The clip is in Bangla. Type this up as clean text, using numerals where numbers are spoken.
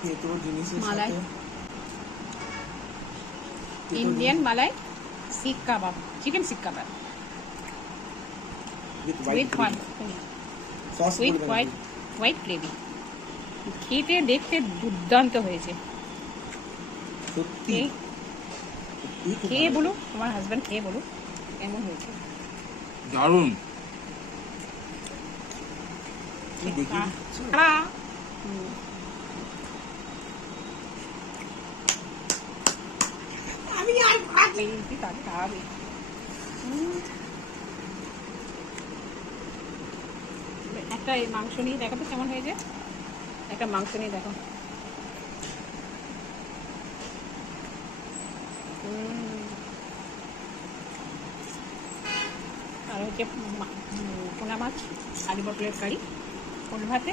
তেতো জিনিসের মালাই, সাথে ইন্ডিয়ান মালাই শিক kebab, chicken seekh kebab with with sauce with white gravy. খেতে দেখতে দুর্দান্ত হয়েছে। সত্যি এই খেয়ে বলুন, তোমার হাজব্যান্ড খেয়ে বলুন কেমন হয়েছে। দারুণ। আমি আর ভাত পেয়েছি তাকে খাওয়াবে। একটা এই মাংস নিয়ে দেখো তো কেমন হয়েছে। একটা মাংস নিয়ে দেখো। আর হচ্ছে পোনা মাছ, আলু পটলের কারি, কোন ভাতে